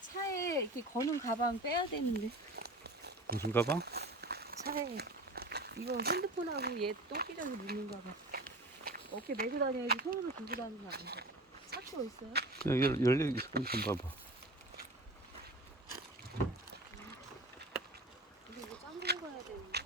차에 이렇게 거는 가방 빼야 되는데. 무슨 가방? 차에 이거 핸드폰하고 얘 똥기저귀 묻는 가방. 어깨 메고 다녀야지 손으로 들고 다니면 안 돼. 차키 어디 있어요? 그냥 열려 있어. 한번 봐봐. 근데 이거 짱구 가야 되는데.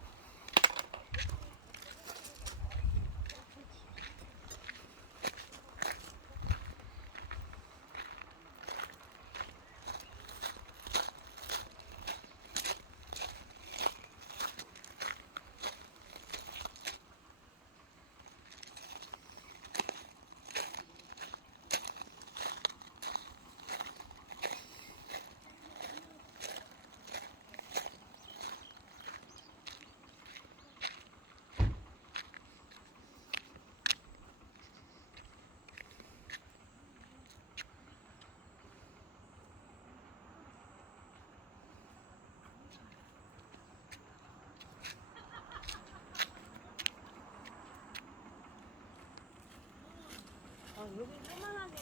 여기 조만하네.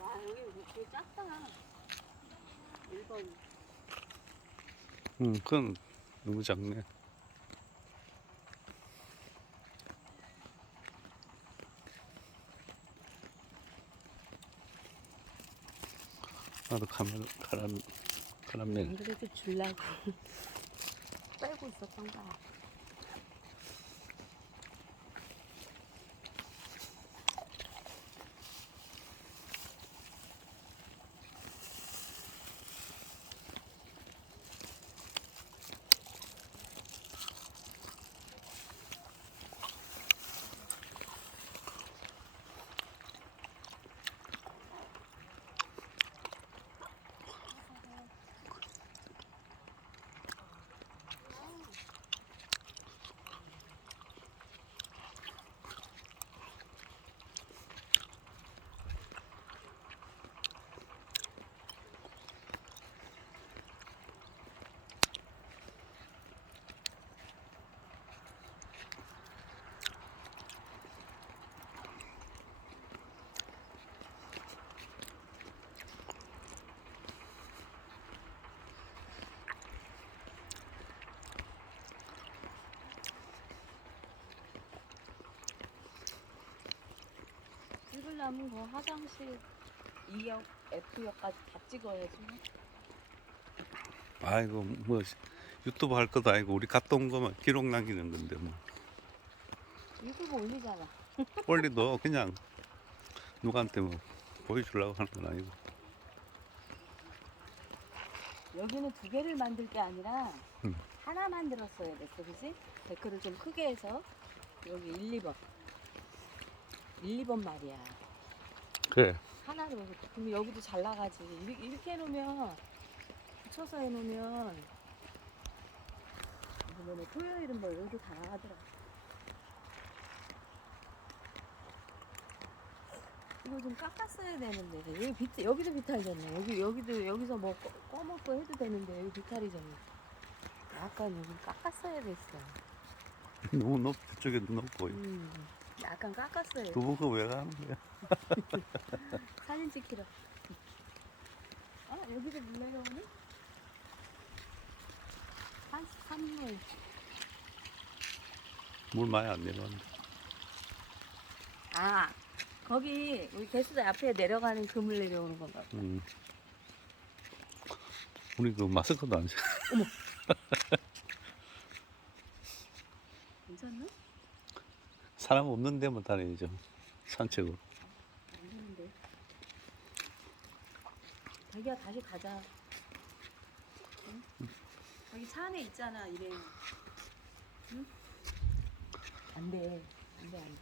와, 여기 되게 작다. 1번. 그건 너무 작네. 나도 카라멜. 안 그래도 줄라고 빼고 있었던 거야. 찍으려면 그 화장실 2역, F역까지 다 찍어야지. 아이고, 뭐, 유튜브 할 것도 아니고, 우리 갔다 온 거만 기록 남기는 건데, 뭐. 유튜브 올리잖아. 원리도 그냥 누구한테 뭐 보여주려고 하는 건 아니고. 여기는 2개를 만들 게 아니라 음. 하나 만들었어야 됐어, 그지? 데크를 좀 크게 해서 여기 1, 2번. 1, 2번 말이야. 그래. 하나로. 그럼 여기도 잘 나가지. 이렇게 해놓으면, 붙여서 해놓으면, 이번에 토요일은 뭐 여기도 다 나가더라. 이거 좀 깎았어야 되는데. 여기도 비탈졌네. 여기서 뭐 꺼먹고 해도 되는데, 여기 비탈이졌네. 약간 여기 깎았어야 됐어. 너무 높, 그쪽에도 높고. 약간 깎았어요. 두부가 왜 가는 거야? 사진 찍히러. 여기도 물 내려오네? 산물. 물 많이 안 내려왔는데. 거기 우리 개수대 앞에 내려가는 그물 내려오는 건가 보다. 우리 그 마스크도 안 써. 어머. 괜찮나? 사람 없는 데만 다니죠. 산책으로. 안 되는데. 자기야 다시 가자. 응? 여기 차 안에 있잖아 일행. 응? 안 돼. 안 돼, 안 돼.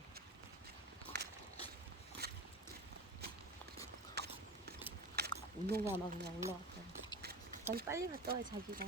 운동 삼아 그냥 올라갔다. 빨리 갔다 와 자기가.